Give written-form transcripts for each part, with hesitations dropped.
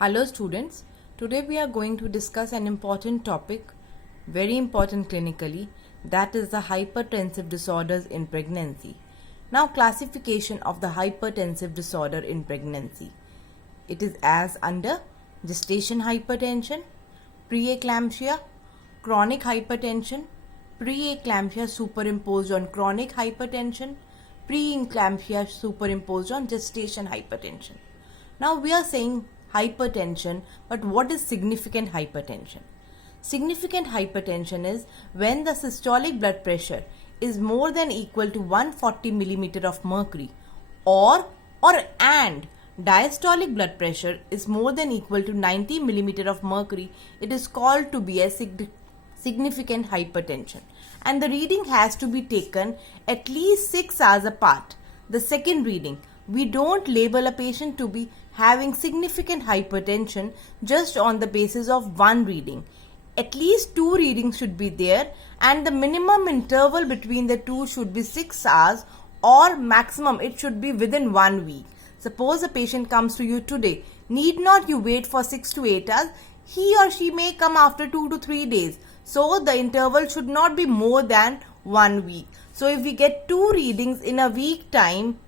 Hello students, today we are going to discuss an important topic, very important clinically, that is the hypertensive disorders in pregnancy. Now classification of the hypertensive disorder in pregnancy. It is as under gestation hypertension, preeclampsia, chronic hypertension, preeclampsia superimposed on chronic hypertension, preeclampsia superimposed on gestation hypertension. Now we are saying hypertension, but what is significant hypertension? Significant hypertension is when the systolic blood pressure is more than equal to 140 millimeter of mercury or and diastolic blood pressure is more than equal to 90 millimeter of mercury. It is called to be a significant hypertension, and the reading has to be taken at least 6 hours apart. The second reading, we don't label a patient to be having significant hypertension just on the basis of one reading. At least 2 readings should be there, and the minimum interval between the two should be 6 hours, or maximum it should be within 1 week. Suppose a patient comes to you today, need not you wait for 6 to 8 hours, he or she may come after 2 to 3 days. So the interval should not be more than 1 week. So if we get 2 readings in a week time,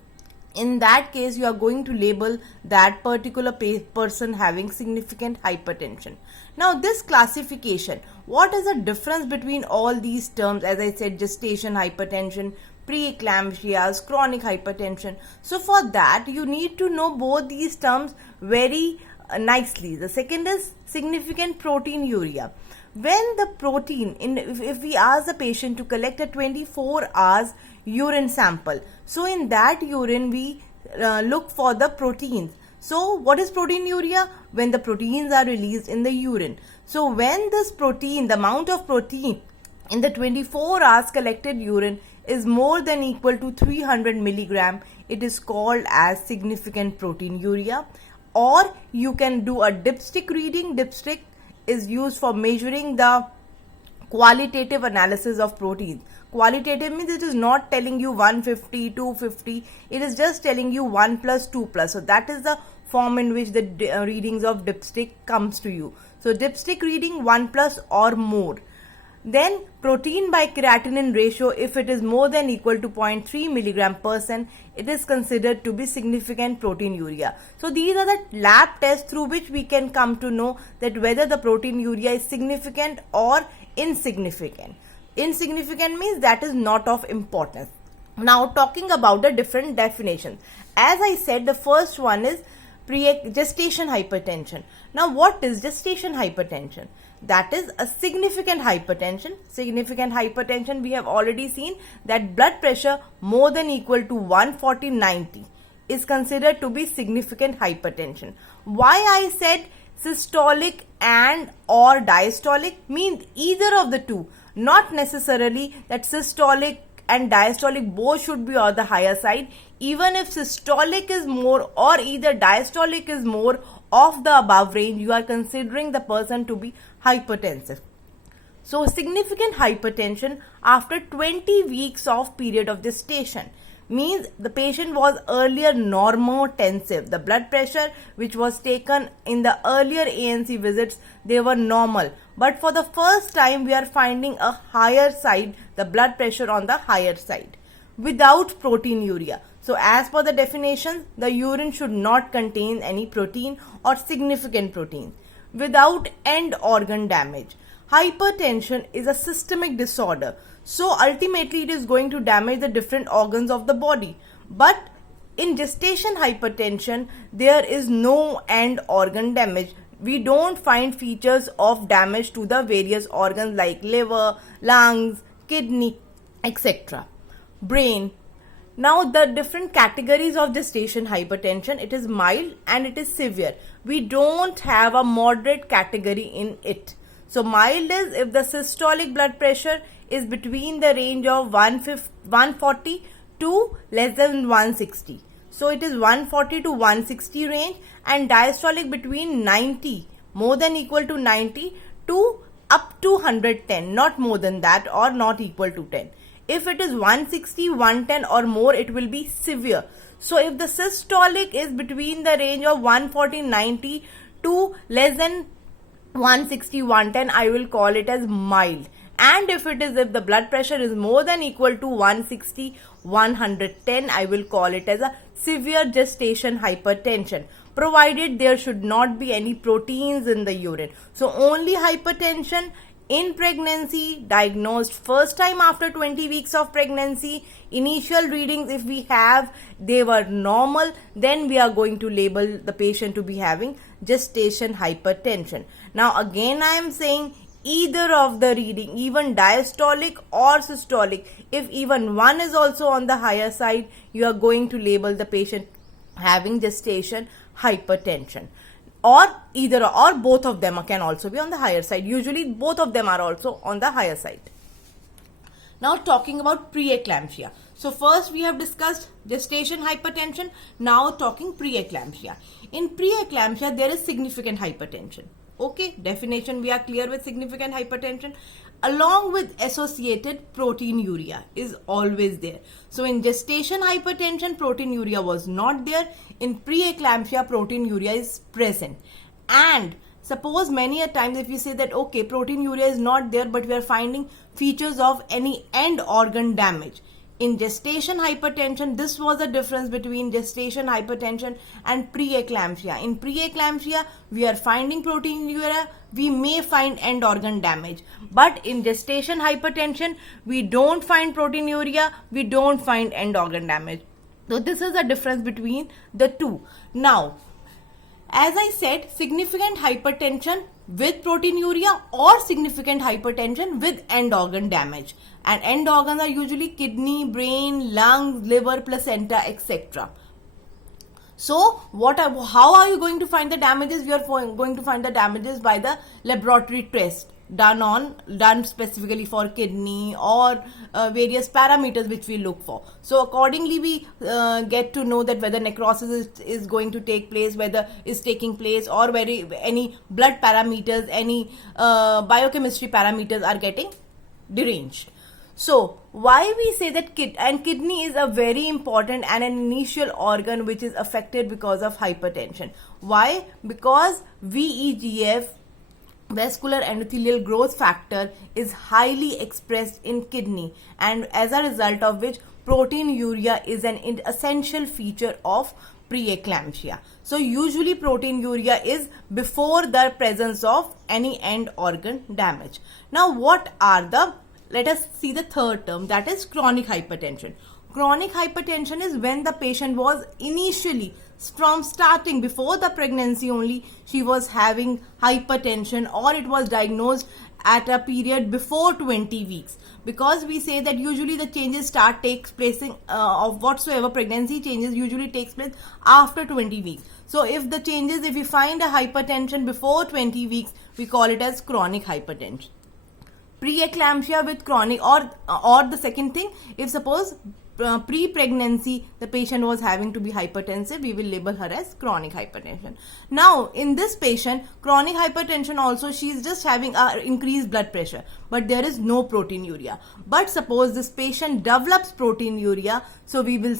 in that case you are going to label that particular person having significant hypertension. Now this classification, what is the difference between all these terms? As I said, gestation hypertension, preeclampsias, chronic hypertension. So for that you need to know both these terms very nicely. The second is significant proteinuria. When the protein, if we ask the patient to collect a 24 hours urine sample, so in that urine we look for the proteins. So what is proteinuria? When the proteins are released in the urine. So when this protein, the amount of protein in the 24 hours collected urine is more than equal to 300 milligram, it is called as significant proteinuria. Or you can do a dipstick reading. Dipstick is used for measuring the qualitative analysis of proteins. Qualitative means it is not telling you 150, 250, it is just telling you 1 plus 2 plus. So that is the form in which the readings of dipstick comes to you. So dipstick reading 1 plus or more. Then protein by creatinine ratio, if it is more than equal to 0.3 milligram %, it is considered to be significant proteinuria. So these are the lab tests through which we can come to know that whether the proteinuria is significant or insignificant. Insignificant means that is not of importance. Now talking about the different definitions. As I said, the first one is gestation hypertension. Now what is gestation hypertension? That is a significant hypertension. Significant hypertension, we have already seen that blood pressure more than equal to 140/90 is considered to be significant hypertension. Why I said systolic and or diastolic means either of the two, not necessarily that systolic and diastolic both should be on the higher side. Even if systolic is more or either diastolic is more of the above range, you are considering the person to be hypertensive. So significant hypertension after 20 weeks of period of gestation means the patient was earlier normotensive. The blood pressure which was taken in the earlier ANC visits, they were normal. But for the first time we are finding a higher side, the blood pressure on the higher side, without proteinuria. So as per the definition, the urine should not contain any protein or significant protein. Without end organ damage. Hypertension is a systemic disorder. So ultimately it is going to damage the different organs of the body. But in gestation hypertension, there is no end organ damage. We don't find features of damage to the various organs like liver, lungs, kidney, etc. Brain. Now the different categories of gestation hypertension, it is mild and it is severe. We don't have a moderate category in it. So mild is if the systolic blood pressure is between the range of 140 to less than 160. So it is 140 to 160 range, and diastolic between 90, more than equal to 90 to up to 110, not more than that or not equal to 10. If it is 160, 110 or more, it will be severe. So if the systolic is between the range of 140/90 to less than 160, 110, I will call it as mild. And if the blood pressure is more than equal to 160, 110, I will call it as a severe gestation hypertension, provided there should not be any proteins in the urine. So only hypertension in pregnancy, diagnosed first time after 20 weeks of pregnancy. Initial readings, if we have, they were normal, then we are going to label the patient to be having gestation hypertension. Now again I am saying, either of the reading, even diastolic or systolic, if even one is also on the higher side, you are going to label the patient having gestation hypertension. Or either or both of them can also be on the higher side. Usually both of them are also on the higher side. Now talking about preeclampsia. So first we have discussed gestation hypertension. Now talking preeclampsia. In preeclampsia there is significant hypertension. Okay, definition we are clear with significant hypertension. Along with associated proteinuria is always there. So in gestation hypertension, proteinuria was not there. In preeclampsia, proteinuria is present. And suppose many a times if we say that okay, proteinuria is not there, but we are finding features of any end organ damage. In gestation hypertension, this was the difference between gestation hypertension and preeclampsia. In preeclampsia, we are finding proteinuria, we may find end organ damage. But in gestation hypertension, we don't find proteinuria, we don't find end organ damage. So this is the difference between the two. Now, as I said, significant hypertension with proteinuria or significant hypertension with end organ damage. And end organs are usually kidney, brain, lungs, liver, placenta, etc. So, how are you going to find the damages? We are going to find the damages by the laboratory test done specifically for kidney or various parameters which we look for. So accordingly we get to know that whether necrosis is going to take place, whether is taking place, or any blood parameters, any biochemistry parameters are getting deranged. So why we say that kidney is a very important and an initial organ which is affected because of hypertension. Why? Because VEGF, vascular endothelial growth factor, is highly expressed in kidney, and as a result of which proteinuria is an essential feature of preeclampsia. So usually proteinuria is before the presence of any end organ damage. Now let us see the third term, that is chronic hypertension. Chronic hypertension is when the patient was initially, from starting before the pregnancy only, she was having hypertension, or it was diagnosed at a period before 20 weeks. Because we say that usually the changes takes place of whatsoever pregnancy changes usually takes place after 20 weeks. So if we find a hypertension before 20 weeks, we call it as chronic hypertension. Preeclampsia with chronic, or the second thing, if suppose pre-pregnancy the patient was having to be hypertensive, we will label her as chronic hypertension. Now in this patient, chronic hypertension also, she is just having increased blood pressure, but there is no proteinuria. But suppose this patient develops proteinuria, so we will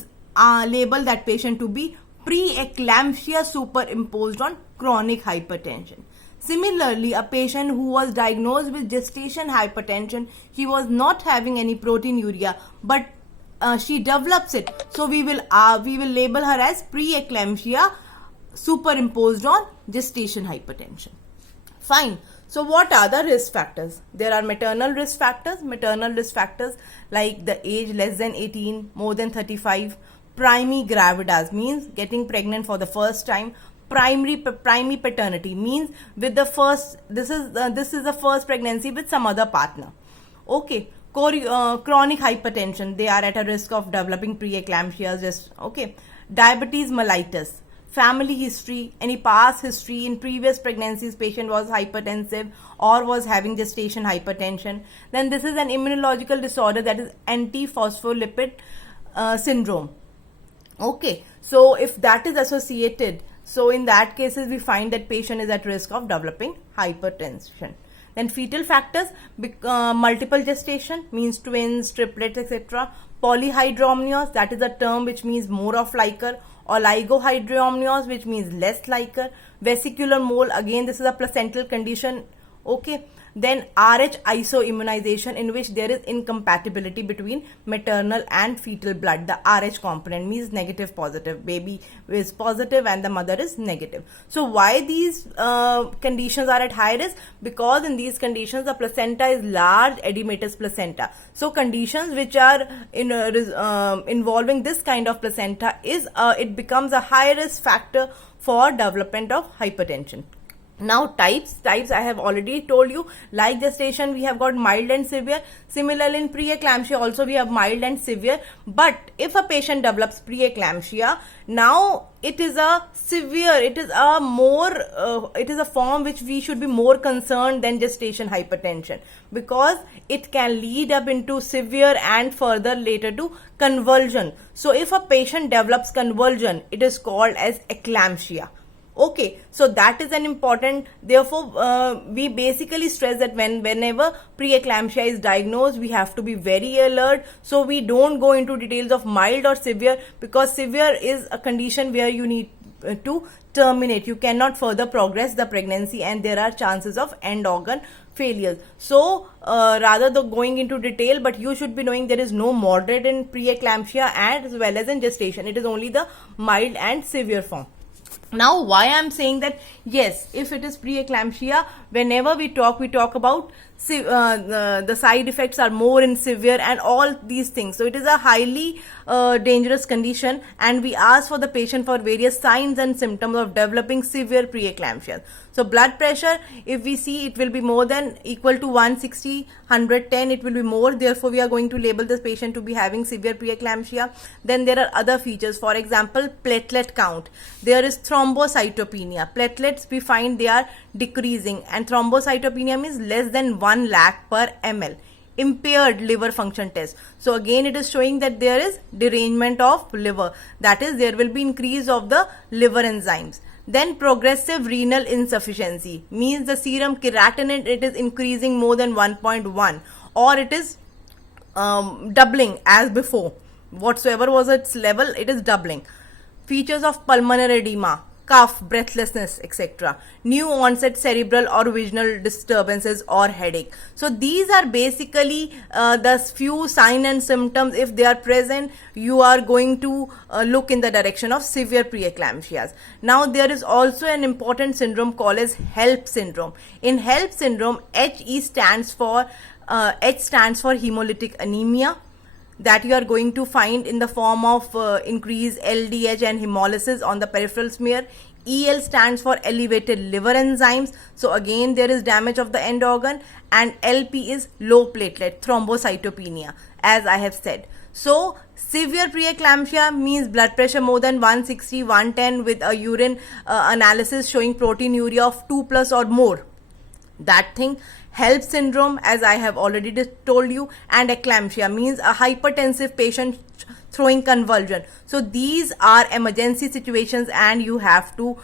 label that patient to be preeclampsia superimposed on chronic hypertension. Similarly, a patient who was diagnosed with gestation hypertension, she was not having any proteinuria, but she develops it, so we will label her as preeclampsia superimposed on gestation hypertension. Fine. So what are the risk factors? There are maternal risk factors. Maternal risk factors like the age less than 18, more than 35, primigravidas means getting pregnant for the first time. Primary paternity means with the first, this is the first pregnancy with some other partner. Okay. Chronic hypertension, they are at a risk of developing preeclampsia. Diabetes mellitus, family history, any past history in previous pregnancies, patient was hypertensive or was having gestation hypertension. Then this is an immunological disorder, that is antiphospholipid syndrome. Okay, so if that is associated, so in that cases we find that patient is at risk of developing hypertension. Then fetal factors, multiple gestation means twins, triplets, etc. Polyhydramnios, that is a term which means more of liquor, Oligohydramnios, which means less liquor. Vesicular mole, again this is a placental condition. Okay. Then Rh isoimmunization, in which there is incompatibility between maternal and fetal blood. The Rh component means negative positive. Baby is positive and the mother is negative. So why these conditions are at high risk? Because in these conditions the placenta is large edematous placenta. So conditions which are involving this kind of placenta is it becomes a high risk factor for development of hypertension. Now types I have already told you. Like gestation, we have got mild and severe. Similarly, in preeclampsia also we have mild and severe. But if a patient develops preeclampsia, now it is a severe, it is a form which we should be more concerned than gestation hypertension, because it can lead up into severe and further later to convulsion. So if a patient develops convulsion, it is called as eclampsia. Okay, so that is an important, therefore we basically stress that whenever preeclampsia is diagnosed, we have to be very alert. So we don't go into details of mild or severe, because severe is a condition where you need to terminate. You cannot further progress the pregnancy and there are chances of end organ failures. So rather than going into detail, but you should be knowing there is no moderate in preeclampsia as well as in gestation. It is only the mild and severe form. Now, why I am saying that, yes, if it is preeclampsia, whenever we talk about the side effects are more in severe and all these things. So it is a highly dangerous condition, and we ask for the patient for various signs and symptoms of developing severe preeclampsia. So blood pressure, if we see, it will be more than equal to 160, 110, it will be more. Therefore, we are going to label this patient to be having severe preeclampsia. Then there are other features. For example, platelet count. There is thrombocytopenia. Platelets, we find they are decreasing, and thrombocytopenia means less than 1 lakh per ml. Impaired liver function test. So again, it is showing that there is derangement of liver. That is, there will be increase of the liver enzymes. Then progressive renal insufficiency means the serum creatinine, it is increasing more than 1.1, or it is doubling as before. Whatsoever was its level, it is doubling. Features of pulmonary edema, cough, breathlessness, etc. New onset cerebral or visional disturbances or headache. So these are basically the few signs and symptoms. If they are present, you are going to look in the direction of severe preeclampsias. Now there is also an important syndrome called as HELP syndrome. In HELP syndrome, H stands for hemolytic anemia, that you are going to find in the form of increased LDH and hemolysis on the peripheral smear. EL stands for elevated liver enzymes. So again, there is damage of the end organ. And LP is low platelet thrombocytopenia, as I have said. So severe preeclampsia means blood pressure more than 160, 110 with a urine analysis showing proteinuria of 2+ or more. That thing. HELP syndrome, as I have already told you, and eclampsia means a hypertensive patient throwing convulsion. So these are emergency situations, and you have to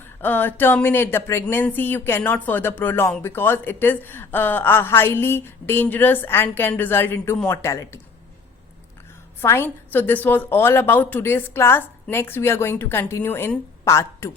terminate the pregnancy. You cannot further prolong, because it is a highly dangerous and can result into mortality. Fine. So this was all about today's class. Next we are going to continue in part 2.